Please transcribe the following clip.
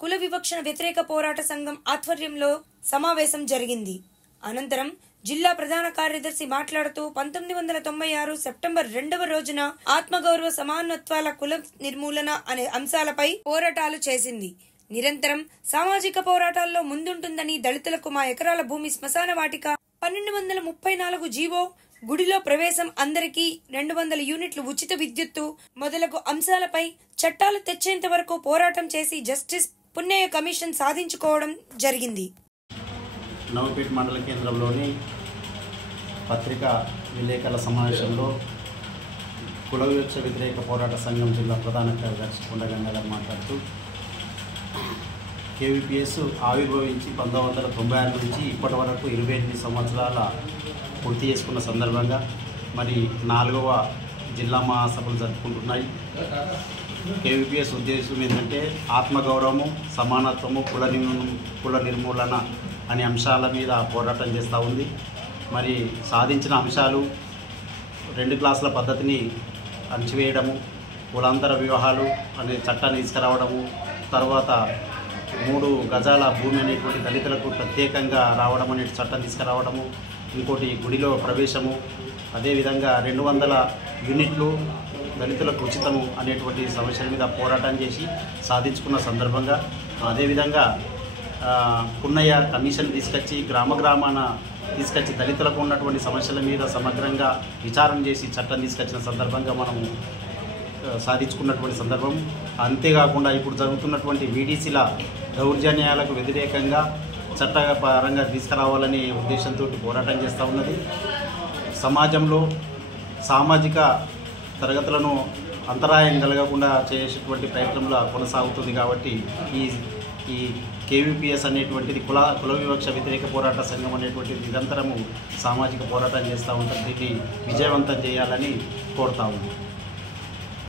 కుల వివక్షణ వ్యతిరేక పోరాట సంఘం ఆధ్వర్యంలో సమావేశం జరిగింది. అనంతరం జిల్లా ప్రధాన కార్యదర్శి మాట్లాడుతూ 1996 సెప్టెంబర్ 2వ రోజున ఆత్మగౌరవ సమానత్వాల కుల నిర్మూలన అనే అంశాలపై పోరాటాలు చేసింది. నిరంతరం సామాజిక పోరాటాల్లో ముందుంటుందని, దళితులకు మా ఎకరాల భూమి శ్మశాన వాటిక, 1234 జీవో, గుడిలో ప్రవేశం అందరికీ 200 యూనిట్లు ఉచిత విద్యుత్తు మొదలగు అంశాలపై చట్టాలు తెచ్చేంత వరకు పోరాటం చేసి జస్టిస్ పున్నయ్య కమిషన్ సాధించుకోవడం జరిగింది. నవపేట మండల కేంద్రంలోని పత్రికా విలేకరుల సమావేశంలో కుల వివక్ష వ్యతిరేక పోరాట సంఘం జిల్లా ప్రధాన కార్యదర్శి కొండగంగాధర్ మాట్లాడుతూ కేవీపీఎస్ ఆవిర్భవించి 1996 నుంచి ఇప్పటి వరకు 28 సంవత్సరాల పూర్తి చేసుకున్న సందర్భంగా మరి 4వ జిల్లా మహాసభలు జరుపుకుంటున్నాయి. కేవీపీఎస్ ఉద్దేశం ఏంటంటే ఆత్మగౌరవము, సమానత్వము, కుల నిర్మూలన అనే అంశాల మీద పోరాటం చేస్తూ ఉంది. మరి సాధించిన అంశాలు 2 క్లాసుల పద్ధతిని అణచివేయడము, కులాంతర వివాహాలు అనే చట్టాన్ని తీసుకురావడము, తర్వాత 3 గజాల భూమి అనేటువంటి దళితులకు ప్రత్యేకంగా రావడం అనే చట్టం తీసుకురావడము, ఇంకోటి గుడిలో ప్రవేశము, అదేవిధంగా 200 యూనిట్లు దళితులకు ఉచితము అనేటువంటి సమస్యల మీద పోరాటం చేసి సాధించుకున్న సందర్భంగా అదేవిధంగా పున్నయ్య కమిషన్ తీసుకొచ్చి గ్రామాన తీసుకొచ్చి దళితులకు ఉన్నటువంటి సమస్యల మీద సమగ్రంగా విచారణ చేసి చట్టం తీసుకొచ్చిన సందర్భంగా మనము సాధించుకున్నటువంటి సందర్భం. అంతేకాకుండా ఇప్పుడు జరుగుతున్నటువంటి వీడీసీల దౌర్జన్యాలకు వ్యతిరేకంగా చట్టపరంగా తీసుకురావాలనే ఉద్దేశంతో పోరాటం చేస్తూ ఉన్నది. సమాజంలో సామాజిక తరగతులను అంతరాయం కలగకుండా చేసేటువంటి ప్రయత్నంలో కొనసాగుతుంది. కాబట్టి ఈ కేవీపీఎస్ అనేటువంటిది కుల వివక్ష వ్యతిరేక పోరాట సంఘం అనేటువంటిది నిరంతరము సామాజిక పోరాటం చేస్తూ ఉంటుంది. దీన్ని విజయవంతం చేయాలని కోరుతా ఉన్నాం.